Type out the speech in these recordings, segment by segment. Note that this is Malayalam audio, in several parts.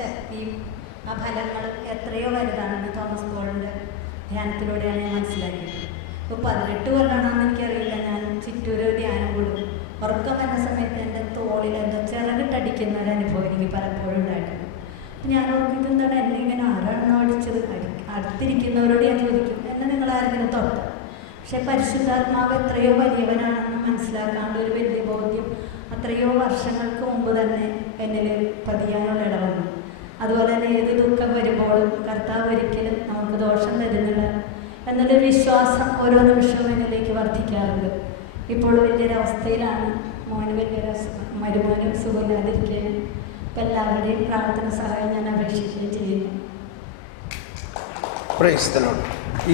ശക്തിയും ആ ഫലങ്ങളും എത്രയോ വലുതാണെന്ന് തോമസ് പോളിൻ്റെ ധ്യാനത്തിലൂടെയാണ് ഞാൻ മനസ്സിലാക്കിയത്. ഇപ്പോൾ 18 കൊല്ലമാണെന്ന് എനിക്കറിയില്ല. ഞാൻ ചിറ്റൂർ ധ്യാനം കൂടും. ഉറക്കം വന്ന സമയത്ത് എൻ്റെ തോളിൽ എന്തോ ചിറകിട്ടടിക്കുന്ന ഒരു അനുഭവം എനിക്ക് പലപ്പോഴും ഉണ്ടായിട്ടുണ്ട്. അപ്പം ഞാൻ ഓർക്കും, എന്താണ് എന്നെ ഇങ്ങനെ ആരാണെന്ന് അടിച്ചത്? അടുത്തിരിക്കുന്നവരോട് ഞാൻ ചോദിക്കും, എന്നെ നിങ്ങൾ ആരെങ്കിലും തൊട്ട? പക്ഷെ പരിശുദ്ധാത്മാവ് എത്രയോ വലിയവനാണെന്ന് മനസ്സിലാക്കാണ്ട് ഒരു വലിയ ബോധ്യം അത്രയോ വർഷങ്ങൾക്ക് മുമ്പ് തന്നെ എന്നിൽ പതിയാനുള്ള ഇടവന്നു. അതുപോലെ തന്നെ ഏത് ദുഃഖം വരുമ്പോഴും കർത്താവ് ഒരിക്കലും നമുക്ക് ദോഷം തരുന്നില്ല എന്നൊരു വിശ്വാസം ഓരോ നിമിഷവും എന്നിലേക്ക് വർദ്ധിക്കാറുണ്ട്. ഇപ്പോൾ വലിയൊരവസ്ഥയിലാണ്. മരുമോനും സുഖമില്ലാതിരിക്കുകയും ഇപ്പം എല്ലാവരുടെയും പ്രാർത്ഥന സഹായം ഞാൻ അപേക്ഷിക്കുകയും ചെയ്യുന്നു.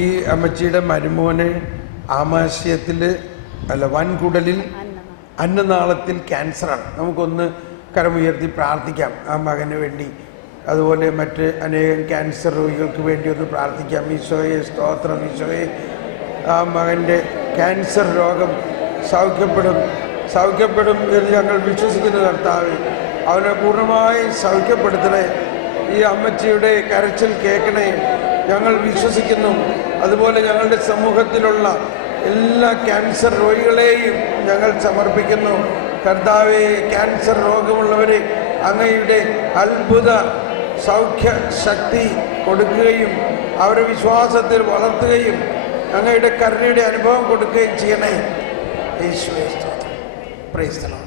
ഈ അമ്മച്ചിയുടെ മരുമോന് ആമാശയത്തിൽ വൻകുടലിൽ അന്നനാളത്തിൽ ക്യാൻസറാണ്. നമുക്കൊന്ന് കരമുയർത്തി പ്രാർത്ഥിക്കാം ആ മകന് വേണ്ടി. അതുപോലെ മറ്റ് അനേകം ക്യാൻസർ രോഗികൾക്ക് വേണ്ടി ഒന്ന് പ്രാർത്ഥിക്കാം. ഈശോയെ സ്തോത്രം. ഈശോയെ, ആ മകൻ്റെ ക്യാൻസർ രോഗം സൗഖ്യപ്പെടും എന്ന് ഞങ്ങൾ വിശ്വസിക്കുന്ന കർത്താവ്, അവനെ പൂർണ്ണമായി സൗഖ്യപ്പെടുത്തണേ. ഈ അമ്മച്ചിയുടെ കരച്ചിൽ കേൾക്കണേ, ഞങ്ങൾ വിശ്വസിക്കുന്നു. അതുപോലെ ഞങ്ങളുടെ സമൂഹത്തിലുള്ള എല്ലാ ക്യാൻസർ രോഗികളെയും ഞങ്ങൾ സമർപ്പിക്കുന്നു. കർത്താവെ, ക്യാൻസർ രോഗമുള്ളവരെ അങ്ങയുടെ അത്ഭുത സൗഖ്യ ശക്തി കൊടുക്കുകയും അവരുടെ വിശ്വാസത്തിൽ വളർത്തുകയും അങ്ങയുടെ കരുണയുടെ അനുഭവം കൊടുക്കുകയും ചെയ്യണേ. യേശുവേ സ്തോത്രം. Praise the Lord.